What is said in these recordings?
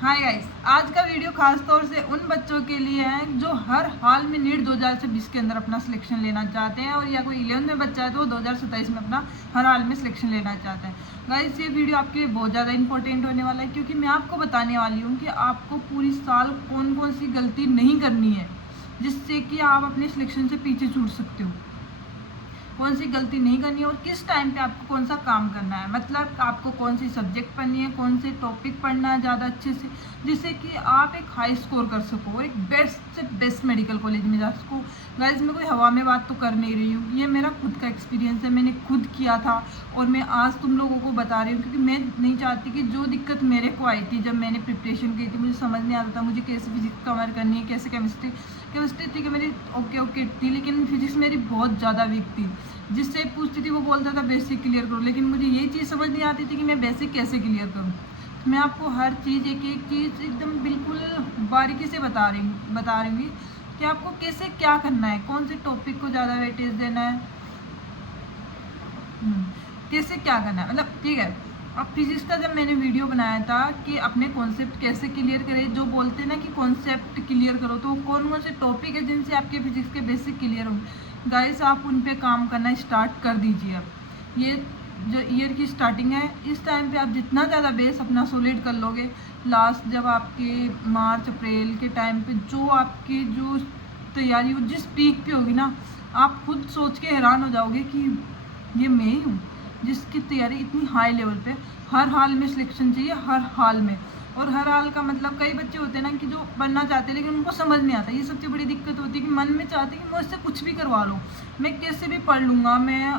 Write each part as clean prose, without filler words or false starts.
Hi guys, आज का video खास तौर से उन बच्चों के लिए है जो हर हाल में नीट 2026 के अंदर अपना सिलेक्शन लेना चाहते हैं, और या कोई 11th में बच्चा है तो वो 2027 में अपना हर हाल में सिलेक्शन लेना चाहता है। गाइस, ये वीडियो आपके लिए बहुत ज़्यादा इंपॉर्टेंट होने वाला है, क्योंकि मैं आपको बताने वाली हूँ कि आपको पूरी साल कौन कौन सी गलती नहीं करनी है जिससे कि आप अपने सिलेक्शन से पीछे छूट सकते हो। कौन सी गलती नहीं करनी है और किस टाइम पे आपको कौन सा काम करना है, मतलब आपको कौन सी सब्जेक्ट पढ़नी है, कौन से टॉपिक पढ़ना है ज़्यादा अच्छे से, जिससे कि आप एक हाई स्कोर कर सको और एक बेस्ट से बेस्ट मेडिकल कॉलेज में जा सको। गाइस, मैं कोई हवा में बात तो कर नहीं रही हूँ, ये मेरा खुद का एक्सपीरियंस है, मैंने खुद किया था और मैं आज तुम लोगों को बता रही हूँ, क्योंकि मैं नहीं चाहती कि जो दिक्कत मेरे को आई थी जब मैंने प्रिपरेशन की थी, मुझे समझ नहीं आता था मुझे कैसे फिजिक्स कवर करनी है, कैसे केमिस्ट्री थी कि मेरी ओके थी, लेकिन फिजिक्स मेरी बहुत ज़्यादा वीक थी। जिससे पूछती थी वो बोलता था बेसिक क्लियर करो, लेकिन मुझे ये चीज़ समझ नहीं आती थी कि मैं बेसिक कैसे क्लियर करूँ। तो मैं आपको हर चीज़ एक एक चीज़ एकदम बिल्कुल बारीकी से बता रही हूँ कि आपको कैसे क्या करना है, कौन से टॉपिक को ज़्यादा वेटेज देना है, कैसे क्या करना है, मतलब ठीक है। अब फिजिक्स का जब मैंने वीडियो बनाया था कि अपने कॉन्सेप्ट कैसे क्लियर करें, जो बोलते हैं ना कि कॉन्सेप्ट क्लियर करो, तो कौन कौन से टॉपिक है जिनसे आपके फिजिक्स के बेसिक क्लियर होंगे। गाइस, आप उन पे काम करना स्टार्ट कर दीजिए। अब ये जो ईयर की स्टार्टिंग है, इस टाइम पे आप जितना ज़्यादा बेस अपना सॉलिड कर लोगे, लास्ट जब आपके मार्च अप्रैल के टाइम पे जो आपकी जो तैयारी हो जिस पीक पे होगी ना, आप खुद सोच के हैरान हो जाओगे कि ये मैं ही हूँ जिसकी तैयारी इतनी हाई लेवल पे, हर हाल में सिलेक्शन चाहिए, हर हाल में। और हर हाल का मतलब कई बच्चे होते हैं ना कि जो पढ़ना चाहते हैं लेकिन उनको समझ नहीं आता, ये सबसे बड़ी दिक्कत होती है कि मन में चाहते हैं कि मुझसे कुछ भी करवा लो, मैं कैसे भी पढ़ लूँगा, मैं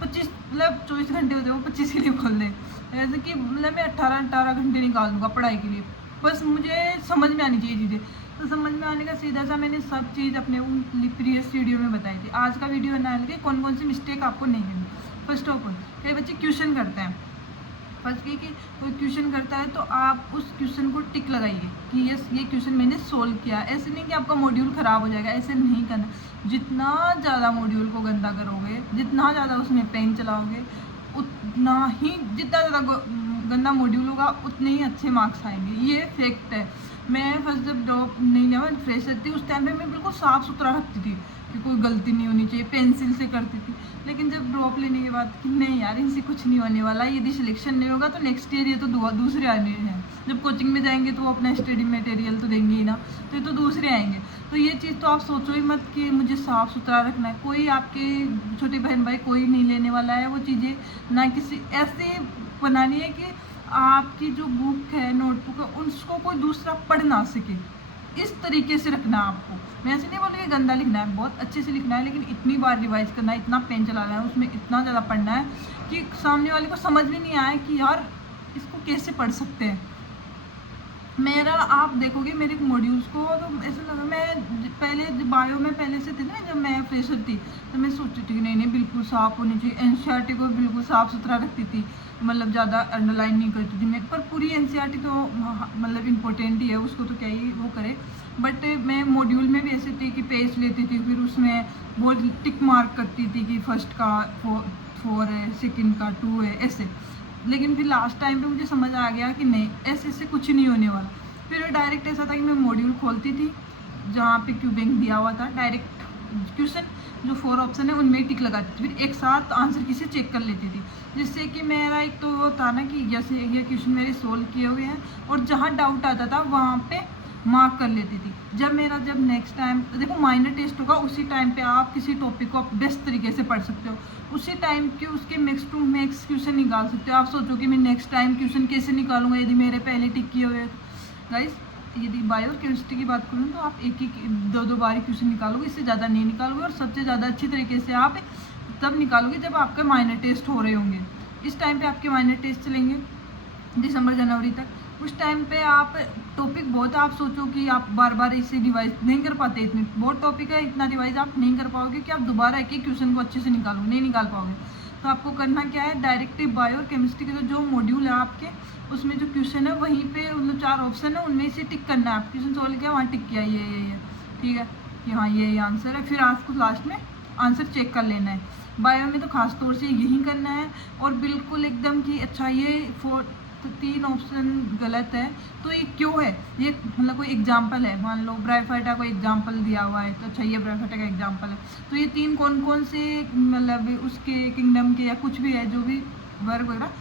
25 मतलब 24 घंटे होते हैं वो 25 के लिए खोल दें, जैसे कि मतलब मैं 18 घंटे निकाल दूँगा पढ़ाई के लिए, बस मुझे समझ में आनी चाहिए चीज़ें। तो समझ में आने का सीधा सा मैंने सब चीज़ अपने प्रीवियस वीडियो में बताई थी। आज का वीडियो बनाने के कौन कौन सी मिस्टेक आपको नहीं करनी। फर्स्ट ऑफ ऑल, कई बच्चे क्वेश्चन करते हैं, फर्स्ट की कोई क्वेश्चन करता है तो आप उस क्वेश्चन को टिक लगाइए कि यस ये क्वेश्चन मैंने सोल्व किया। ऐसे नहीं कि आपका मॉड्यूल ख़राब हो जाएगा, ऐसे नहीं करना। जितना ज़्यादा मॉड्यूल को गंदा करोगे, जितना ज़्यादा उसमें पेन चलाओगे, उतना ही जितना ज़्यादा गंदा मॉड्यूल होगा उतने ही अच्छे मार्क्स आएंगे, ये फैक्ट है। मैं फर्स्ट जब ड्रॉप नहीं लिया, मैं फ्रेशर थी, उस टाइम पे मैं बिल्कुल साफ़ सुथरा रखती थी कि कोई गलती नहीं होनी चाहिए, पेंसिल से करती थी। लेकिन जब ड्रॉप लेने के बाद कि नहीं यार, इनसे कुछ नहीं होने वाला, यदि सिलेक्शन नहीं होगा तो नेक्स्ट ईयर ये तो दूसरे आने हैं, जब कोचिंग में जाएंगे तो वो अपना स्टडी मटेरियल तो देंगे ही ना, तो ये तो दूसरे आएंगे। तो ये चीज़ तो आप सोचो ही मत कि मुझे साफ़ सुथरा रखना है। कोई आपके छोटे बहन भाई कोई नहीं लेने वाला है वो चीज़ें, ना किसी ऐसे बनानी है कि आपकी जो बुक है, नोटबुक है, उसको कोई दूसरा पढ़ ना सके, इस तरीके से रखना है आपको। मैं ऐसे नहीं बोल रही गंदा लिखना है, बहुत अच्छे से लिखना है, लेकिन इतनी बार रिवाइज करना है, इतना पेन चलाना है, उसमें इतना ज़्यादा पढ़ना है कि सामने वाले को समझ भी नहीं आए कि यार इसको कैसे पढ़ सकते हैं। मेरा आप देखोगे मेरे मॉड्यूल्स को तो ऐसा लगा, मैं पहले बायो में पहले से थी ना, जब मैं फ्रेशर थी तो मैं सोचती थी कि नहीं बिल्कुल साफ़ होनी चाहिए, एनसीईआरटी को बिल्कुल साफ़ सुथरा रखती थी, मतलब ज़्यादा अंडरलाइन नहीं करती थी मैं, पर पूरी एनसीईआरटी तो मतलब इम्पोर्टेंट ही है, उसको तो क्या ही वो करे। बट मैं मॉड्यूल में भी ऐसे थी कि पेज लेती थी, फिर उसमें बहुत टिक मार्क करती थी कि फर्स्ट का 4 है, सेकेंड का 2 है, ऐसे। लेकिन फिर लास्ट टाइम पे मुझे समझ आ गया कि नहीं, ऐसे ऐसे कुछ नहीं होने वाला। फिर डायरेक्ट ऐसा था कि मैं मॉड्यूल खोलती थी जहाँ पे क्यू बैंक दिया हुआ था, डायरेक्ट क्वेश्चन जो 4 ऑप्शन है उनमें ही टिक लगाती थी, फिर एक साथ आंसर की से चेक कर लेती थी, जिससे कि मेरा एक तो वो था ना कि जैसे ये क्वेश्चन मेरे सोल्व किए हुए हैं, और जहाँ डाउट आता था वहाँ पे मार्क कर लेती थी। जब नेक्स्ट टाइम देखो माइनर टेस्ट होगा, उसी टाइम पे आप किसी टॉपिक को आप बेस्ट तरीके से पढ़ सकते हो, उसी टाइम के उसके मैक्स टू मैक्स क्वेश्चन निकाल सकते हो। आप सोचो कि मैं नेक्स्ट टाइम क्वेश्चन कैसे निकालूंगा यदि मेरे पहले टिक किए हुए। गाइस, यदि बायो और केमिस्ट्री की बात करूँ तो आप एक दो बार क्वेश्चन निकालोगे, इससे ज़्यादा नहीं निकालोगे, और सबसे ज़्यादा अच्छी तरीके से आप तब निकालोगे जब आपके माइनर टेस्ट हो रहे होंगे। इस टाइम पे आपके माइनर टेस्ट चलेंगे दिसंबर जनवरी तक, उस टाइम पे आप टॉपिक बहुत, आप सोचो कि आप बार बार इसे रिवाइज नहीं कर पाते, इतनी बहुत टॉपिक है, इतना रिवाइज आप नहीं कर पाओगे कि आप दोबारा एक एक क्वेश्चन को अच्छे से नहीं निकाल पाओगे। तो आपको करना क्या है, डायरेक्टली बायो और केमिस्ट्री के जो मॉड्यूल है आपके, उसमें जो क्वेश्चन है वहीं पे मतलब 4 ऑप्शन है, उनमें से टिक करना है। आप क्वेश्चन सॉल्व किया, वहाँ टिक किया ये ठीक है कि हाँ ये आंसर है, फिर आपको लास्ट में आंसर चेक कर लेना है। बायो में तो खास तौर से यही करना है, और बिल्कुल एकदम कि अच्छा ये तो 3 ऑप्शन गलत है। तो ये क्यों है? ये मतलब कोई एग्जाम्पल है, मान लो ब्राइफाइटा को एग्जाम्पल दिया हुआ है, तो अच्छा ये ब्राइफाइटा का एग्जाम्पल है। तो ये 3 कौन कौन से मतलब उसके किंगडम के या कुछ भी है, जो भी वर्ग वगैरह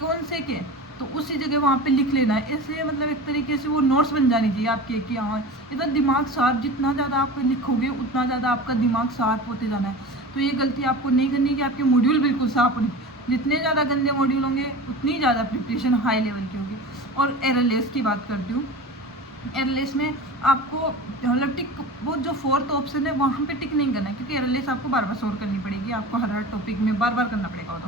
कौन से के, तो उसी जगह वहाँ पे लिख लेना है। ऐसे मतलब एक तरीके से वो नोट्स बन जानी चाहिए आपके कि हाँ इतना दिमाग शार्प, जितना ज़्यादा आप लिखोगे उतना ज़्यादा आपका दिमाग शार्प होते जाना है। तो ये गलती आपको नहीं करनी कि आपके मॉड्यूल बिल्कुल साफ होने, जितने ज़्यादा गंदे मॉड्यूल होंगे उतनी ज़्यादा प्रिपरेशन हाई लेवल की होगी। और एररलेस की बात करती हूँ, एररलेस में आपको मतलब टिक, वो जो 4th ऑप्शन है वहाँ पे टिक नहीं करना है, क्योंकि एररलेस आपको बार बार सोल्व करनी पड़ेगी, आपको हर टॉपिक में बार बार करना पड़ेगा।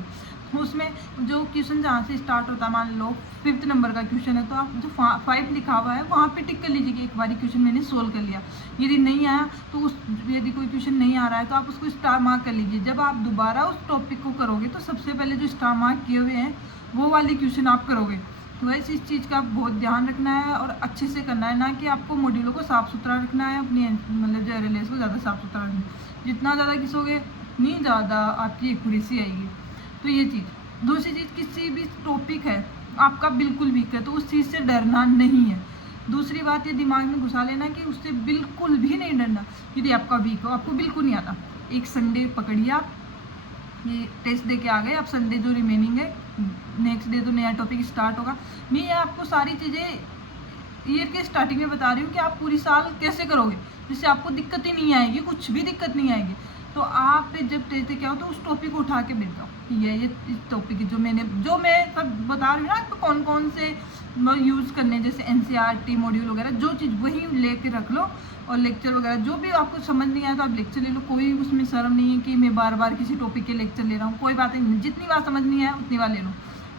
तो उसमें जो क्वेश्चन जहाँ से स्टार्ट होता है, मान लो 5th नंबर का क्वेश्चन है, तो आप जो 5 लिखा हुआ है वहाँ पे टिक कर लीजिए कि एक बारी क्वेश्चन मैंने सोल्व कर लिया। यदि नहीं आया तो उस, यदि कोई क्वेश्चन नहीं आ रहा है तो आप उसको स्टार मार्क कर लीजिए। जब आप दोबारा उस टॉपिक को करोगे तो सबसे पहले जो स्टार मार्क किए हुए हैं वो वाले क्वेश्चन आप करोगे। तो वैसे इस चीज़ का बहुत ध्यान रखना है और अच्छे से करना है, ना कि आपको मॉड्यूलों को साफ़ सुथरा रखना है, अपनी मतलब जो एररलेस को ज़्यादा साफ़ सुथरा रखना है। जितना ज़्यादा घिसोगे उतनी ज़्यादा आपकी एक्यूरेसी आएगी। तो ये चीज़। दूसरी चीज़, किसी भी टॉपिक है आपका बिल्कुल वीक है तो उस चीज़ से डरना नहीं है। दूसरी बात ये दिमाग में घुसा लेना कि उससे बिल्कुल भी नहीं डरना। यदि आपका वीक हो, आपको बिल्कुल नहीं आता, एक संडे पकड़िए आप, ये टेस्ट दे के आ गए, अब संडे जो रिमेनिंग है, नेक्स्ट डे तो नया टॉपिक स्टार्ट होगा। मैं आपको सारी चीज़ें ईयर के स्टार्टिंग में बता रही हूँ कि आप पूरी साल कैसे करोगे जिससे आपको दिक्कत ही नहीं आएगी, कुछ भी दिक्कत नहीं आएगी। तो आप जब टेस्ट दे के आओ तो उस टॉपिक को उठा के बैठ जाओ, ये इस टॉपिक जो मैं सब बता रही हूँ ना आपको कौन कौन से यूज़ करने, जैसे NCERT मॉड्यूल वगैरह, जो चीज़ वही लेके रख लो। और लेक्चर वगैरह जो भी आपको समझ नहीं आया तो आप लेक्चर ले लो, कोई उसमें शर्म नहीं है कि मैं बार बार किसी टॉपिक के लेक्चर ले रहा हूँ, कोई बात नहीं, जितनी बार समझ नहीं आया उतनी बार ले लो,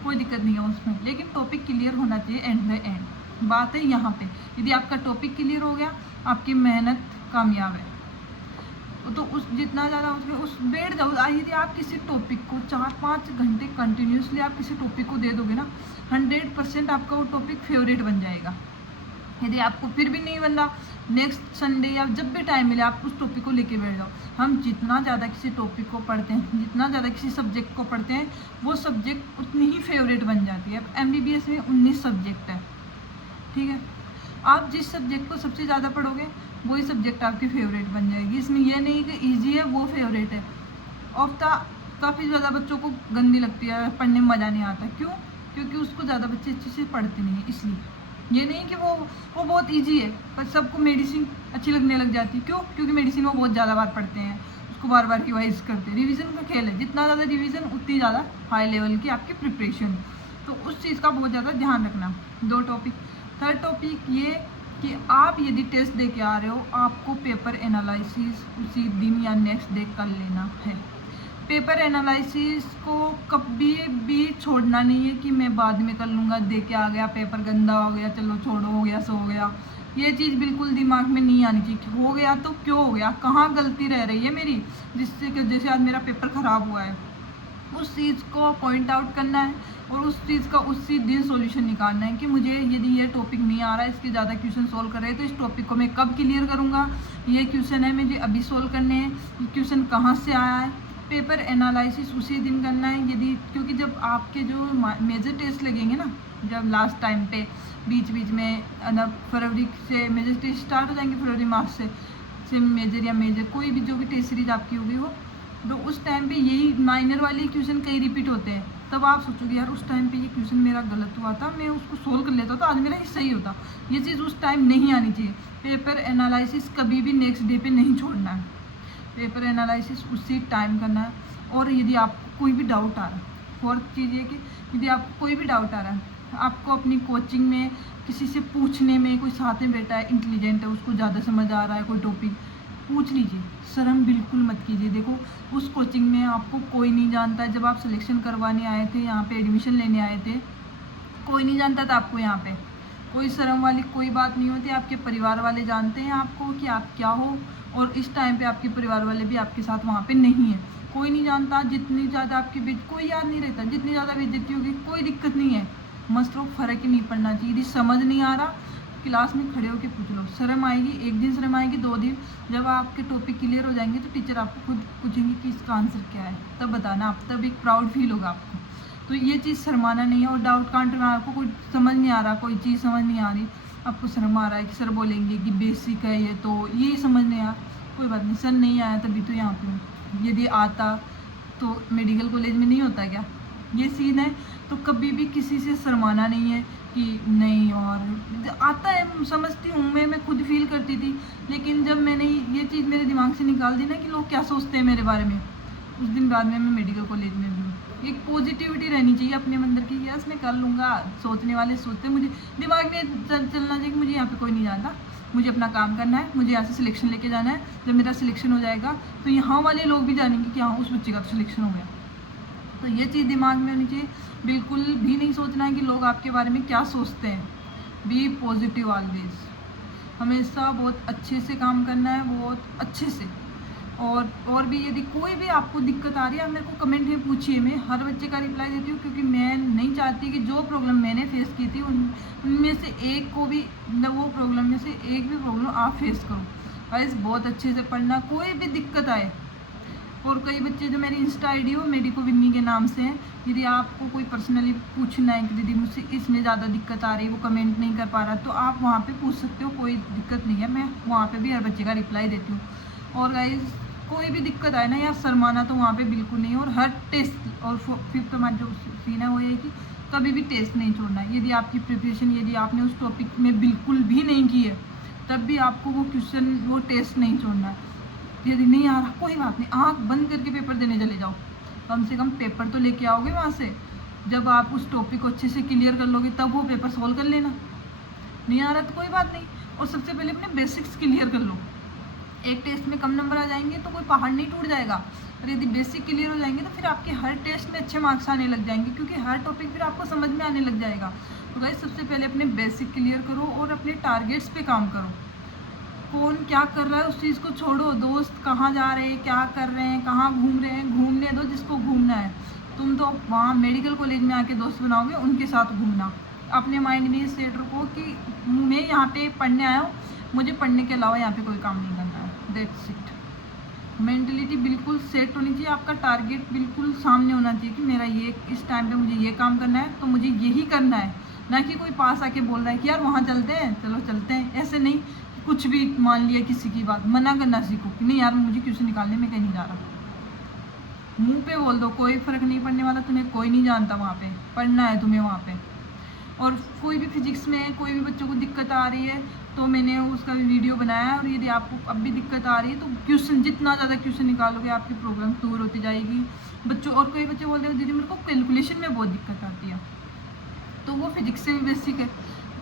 कोई दिक्कत नहीं है उसमें। लेकिन टॉपिक क्लियर होना चाहिए एंड द एंड, बात है यहाँ पे। यदि आपका टॉपिक क्लियर हो गया, आपकी मेहनत कामयाब है। तो उस जितना ज़्यादा उस बैठ जाओ। यदि आप किसी टॉपिक को 4-5 घंटे कंटिन्यूसली आप किसी टॉपिक को दे दोगे ना, 100% आपका वो टॉपिक फेवरेट बन जाएगा। यदि आपको फिर भी नहीं बन रहा, नेक्स्ट संडे या जब भी टाइम मिले आप उस टॉपिक को लेके बैठ जाओ। हम जितना ज़्यादा किसी टॉपिक को पढ़ते हैं, जितना ज़्यादा किसी सब्जेक्ट को पढ़ते हैं, वो सब्जेक्ट उतनी ही फेवरेट बन जाती है। MBBS में 19 सब्जेक्ट है, ठीक है। आप जिस सब्जेक्ट को सबसे ज़्यादा पढ़ोगे वही सब्जेक्ट आपकी फेवरेट बन जाएगी। इसमें यह नहीं कि ईजी है वो फेवरेट है। और काफ़ी ज़्यादा बच्चों को गंदी लगती है, पढ़ने में मज़ा नहीं आता। क्यों? क्योंकि उसको ज़्यादा बच्चे अच्छे से पढ़ते नहीं है। इसलिए ये नहीं कि वो बहुत ईजी है, पर सबको मेडिसिन अच्छी लगने लग जाती है। क्यों? क्योंकि मेडिसिन वो बहुत ज़्यादा बार पढ़ते हैं, उसको बार बार रिवाइज करते हैं। रिवीजन का खेल है, जितना ज़्यादा रिवीजन उतनी ज़्यादा हाई लेवल की आपकी प्रिपरेशन। तो उस चीज़ का बहुत ज़्यादा ध्यान रखना। 2 टॉपिक। 3rd टॉपिक ये कि आप यदि टेस्ट दे के आ रहे हो, आपको पेपर एनालिसिस उसी दिन या नेक्स्ट डे कर लेना है। पेपर एनालिसिस को कभी भी छोड़ना नहीं है कि मैं बाद में कर लूँगा, दे के आ गया, पेपर गंदा हो गया, चलो छोड़ो, हो गया सो हो गया। ये चीज़ बिल्कुल दिमाग में नहीं आनी चाहिए। हो गया तो क्यों हो गया, कहाँ गलती रह रही है मेरी, जिससे कि जैसे आज मेरा पेपर ख़राब हुआ है, उस चीज़ को पॉइंट आउट करना है और उस चीज़ का उसी दिन सॉल्यूशन निकालना है कि मुझे यदि ये टॉपिक नहीं आ रहा है, इसके ज़्यादा क्वेश्चन सोल्व कर रहे हैं, तो इस टॉपिक को मैं कब क्लियर करूँगा। ये क्वेश्चन है मुझे अभी सोल्व करने हैं, ये क्वेश्चन कहाँ से आया है। पेपर एनालिसिस उसी दिन करना है। यदि क्योंकि जब आपके जो मेजर टेस्ट लगेंगे ना, जब लास्ट टाइम पे बीच में फरवरी से मेजर टेस्ट स्टार्ट हो जाएंगे, फरवरी मार्च से मेजर या मेजर कोई भी जो भी टेस्ट सीरीज आपकी होगी वो, तो उस टाइम पे यही माइनर वाले क्वेश्चन कई रिपीट होते हैं। तब आप सोचोगे यार उस टाइम पे ये क्वेश्चन मेरा गलत हुआ था, मैं उसको सोल्व कर लेता तो आज मेरा ही सही होता। ये चीज़ उस टाइम नहीं आनी चाहिए। पेपर एनालिसिस कभी भी नेक्स्ट डे पे नहीं छोड़ना है, पेपर एनालिसिस उसी टाइम करना है। और यदि आपको कोई भी डाउट आ रहा है, 4th चीज़ ये कि यदि आपको कोई भी डाउट आ रहा है, आपको अपनी कोचिंग में किसी से पूछने में, कोई साथ में बैठा है इंटेलिजेंट है, उसको ज़्यादा समझ आ रहा है कोई टॉपिक, पूछ लीजिए, शर्म बिल्कुल मत कीजिए। देखो उस कोचिंग में आपको कोई नहीं जानता है। जब आप सिलेक्शन करवाने आए थे, यहाँ पे एडमिशन लेने आए थे, कोई नहीं जानता था आपको। यहाँ पे कोई शर्म वाली कोई बात नहीं होती। आपके परिवार वाले जानते हैं आपको कि आप क्या हो, और इस टाइम पे आपके परिवार वाले भी आपके साथ वहाँ पे नहीं है। कोई नहीं जानता। जितनी ज़्यादा आपकी कोई याद नहीं रहता, जितनी ज़्यादा बेइज्जती होगी कोई दिक्कत नहीं है, मस्त लोग फ़र्क ही नहीं पड़ना चाहिए। यदि समझ नहीं आ रहा क्लास में खड़े होकर पूछ लो, शर्म आएगी, 1 दिन शर्म आएगी, 2 दिन, जब आपके टॉपिक क्लियर हो जाएंगे तो टीचर आपको खुद पूछेंगे कि इसका आंसर क्या है, तब बताना आप, तब एक प्राउड फील होगा आपको। तो ये चीज़ शर्माना नहीं है। और डाउट काउंटर में आपको कोई समझ नहीं आ रहा, कोई चीज़ समझ नहीं आ रही, आपको शर्म आ रहा है कि सर बोलेंगे कि बेसिक है ये, तो ये समझ नहीं आ, कोई बात नहीं, सर नहीं आया तभी तो यहाँ पे हूँ। यदि आता तो मेडिकल कॉलेज में नहीं होता क्या, ये सीन है। तो कभी भी किसी से शर्माना नहीं है कि नहीं, और आता है समझती हूँ मैं खुद फील करती थी, लेकिन जब मैंने ये चीज़ मेरे दिमाग से निकाल दी ना कि लोग क्या सोचते हैं मेरे बारे में, उस दिन बाद में मैं मेडिकल कॉलेज में भी हूँ। एक पॉजिटिविटी रहनी चाहिए अपने अंदर की, यस मैं कर लूँगा। सोचने वाले सोचते, मुझे दिमाग में चलना चाहिए कि मुझे यहाँ पे कोई नहीं जानता, मुझे अपना काम करना है, मुझे यहाँ से सिलेक्शन लेके जाना है। जब मेरा सिलेक्शन हो जाएगा तो यहाँ वाले लोग भी जानेंगे कि हाँ उस बच्चे का तो सिलेक्शन हो गया। तो ये चीज़ दिमाग में होनी चाहिए। बिल्कुल भी नहीं सोचना है कि लोग आपके बारे में क्या सोचते हैं। बी पॉजिटिव ऑलवेज, हमेशा बहुत अच्छे से काम करना है, बहुत अच्छे से। और भी यदि कोई भी आपको दिक्कत आ रही है, आप मेरे को कमेंट में पूछिए, मैं हर बच्चे का रिप्लाई देती हूँ, क्योंकि मैं नहीं चाहती कि जो प्रॉब्लम मैंने फेस की थी उनमें से एक को भी, वो प्रॉब्लम में से एक भी प्रॉब्लम आप फेस करो। गाइस बहुत अच्छे से पढ़ना, कोई भी दिक्कत आए। और कई बच्चे जो मेरी इंस्टा आईडी हो मेरी को विन्नी के नाम से हैं, यदि आपको कोई पर्सनली पूछना है कि दीदी मुझसे इसमें ज़्यादा दिक्कत आ रही है, वो कमेंट नहीं कर पा रहा, तो आप वहाँ पे पूछ सकते हो, कोई दिक्कत नहीं है, मैं वहाँ पे भी हर बच्चे का रिप्लाई देती हूँ। और गाइस कोई भी दिक्कत आए ना यार, शर्माना तो वहाँ पे बिल्कुल नहीं। और हर टेस्ट, और फिफ्थ हमारा जो सीन है वो ये कि कभी भी टेस्ट नहीं छोड़ना है। यदि आपकी प्रिपरेशन, यदि आपने उस टॉपिक में बिल्कुल भी नहीं की है, तब भी आपको वो क्वेश्चन, वो टेस्ट नहीं छोड़ना है। यदि नहीं आ रहा कोई बात नहीं, आँख बंद करके पेपर देने चले जाओ, कम से कम पेपर तो लेके आओगे वहाँ से। जब आप उस टॉपिक को अच्छे से क्लियर कर लोगे तब वो पेपर सॉल्व कर लेना। नहीं आ रहा तो कोई बात नहीं, और सबसे पहले अपने बेसिक्स क्लियर कर लो। एक टेस्ट में कम नंबर आ जाएंगे तो कोई पहाड़ नहीं टूट जाएगा, और यदि बेसिक क्लियर हो जाएंगे तो फिर आपके हर टेस्ट में अच्छे मार्क्स आने लग जाएंगे, क्योंकि हर टॉपिक फिर आपको समझ में आने लग जाएगा। तो गाइस सबसे पहले अपने बेसिक क्लियर करो और अपने टारगेट्स पे काम करो। कौन क्या कर रहा है उस चीज़ को छोड़ो, दोस्त कहाँ जा रहे हैं, क्या कर रहे हैं, कहाँ घूम रहे हैं, घूमने दो जिसको घूमना है। तुम तो वहाँ मेडिकल कॉलेज में आके दोस्त बनाओगे, उनके साथ घूमना। अपने माइंड में सेट रखो कि मैं यहाँ पे पढ़ने आया हूँ, मुझे पढ़ने के अलावा यहाँ पे कोई काम नहीं करना है, दैट्स इट। मेंटलिटी बिल्कुल सेट होनी चाहिए, आपका टारगेट बिल्कुल सामने होना चाहिए कि मेरा ये, इस टाइम पे मुझे ये काम करना है तो मुझे यही करना है। ना कि कोई पास आके बोल रहा है कि यार वहाँ चलते हैं, चलो चलते हैं, ऐसे नहीं। कुछ भी मान लिया किसी की बात, मना करना सीखो कि नहीं यार मुझे क्यों निकालने में कहीं नहीं जा रहा। मुंह पे बोल दो, कोई फ़र्क नहीं पड़ने वाला, तुम्हें कोई नहीं जानता, वहाँ पे पढ़ना है तुम्हें वहाँ पे। और कोई भी फिजिक्स में कोई भी बच्चों को दिक्कत आ रही है तो मैंने उसका भी वीडियो बनाया है। और यदि आपको अब भी दिक्कत आ रही है तो क्वेश्चन, जितना ज़्यादा क्वेश्चन निकालोगे आपकी प्रॉब्लम दूर होती जाएगी बच्चों। और कोई बच्चे बोलते हैं दीदी मेरे को कैलकुलेशन में बहुत दिक्कत आती है, तो वो फिजिक्स से भी बेसिक है।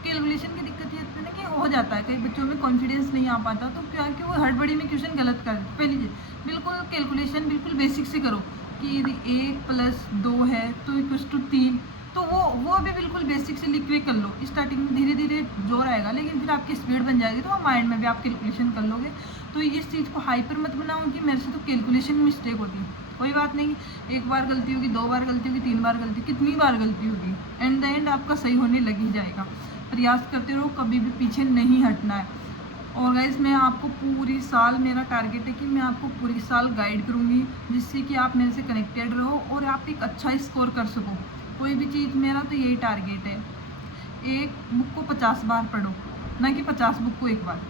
कैलकुलेशन की दिक्कत ये है ना कि हो जाता है, कई बच्चों में कॉन्फिडेंस नहीं आ पाता, तो क्या कि वो हड़बड़ी में क्वेश्चन गलत कर देते। पहली चीज़ बिल्कुल कैलकुलेशन बिल्कुल बेसिक से करो कि यदि 1+2 है तो = 3, तो वो भी बिल्कुल बेसिक से लिख के कर लो। स्टार्टिंग में धीरे धीरे जोर आएगा, लेकिन फिर आपकी स्पीड बन जाएगी तो आप माइंड में भी आप कैलकुलेशन कर लोगे। तो इस चीज़ को हाइपर मत बनाओ कि मेरे से तो कैलकुलेशन में मिस्टेक होती है। कोई बात नहीं, एक बार गलती होगी, 2 बार गलती होगी, 3 बार गलती, कितनी बार गलती होगी, एंड द एंड आपका सही होने लग ही जाएगा। प्रयास करते रहो, कभी भी पीछे नहीं हटना है। और गाइस मैं आपको पूरी साल, मेरा टारगेट है कि मैं आपको पूरी साल गाइड करूँगी, जिससे कि आप मेरे से कनेक्टेड रहो और आप एक अच्छा स्कोर कर सको। कोई भी चीज़, मेरा तो यही टारगेट है, एक बुक को 50 बार पढ़ो, ना कि 50 बुक को एक बार।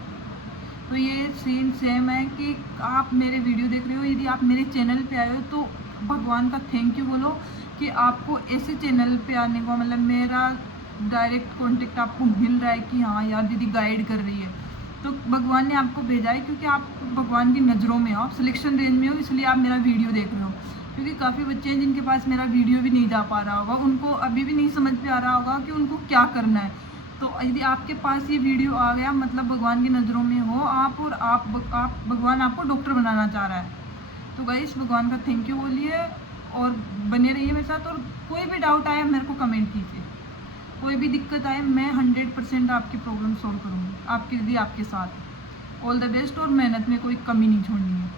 तो ये सीन सेम है कि आप मेरे वीडियो देख रहे हो, यदि आप मेरे चैनल पे आए हो तो भगवान का थैंक यू बोलो कि आपको ऐसे चैनल पे आने को, मतलब मेरा डायरेक्ट कांटेक्ट आपको मिल रहा है कि हाँ यार दीदी गाइड कर रही है, तो भगवान ने आपको भेजा है, क्योंकि आप भगवान की नज़रों में हो, आप सिलेक्शन रेंज में हो, इसलिए आप मेरा वीडियो देख रहे हो। क्योंकि काफ़ी बच्चे हैं जिनके पास मेरा वीडियो भी नहीं जा पा रहा होगा, उनको अभी भी नहीं समझ में आ रहा होगा कि उनको क्या करना है। तो यदि आपके पास ये वीडियो आ गया, मतलब भगवान की नज़रों में हो आप, और आप भगवान आपको डॉक्टर बनाना चाह रहा है। तो गाइस भगवान का थैंक यू बोलिए और बने रहिए मेरे साथ। और कोई भी डाउट आए मेरे को कमेंट कीजिए, कोई भी दिक्कत आए, मैं 100% आपकी प्रॉब्लम सॉल्व करूँगी, आपके लिए, आपके साथ। ऑल द बेस्ट, और मेहनत में कोई कमी नहीं छोड़नी है।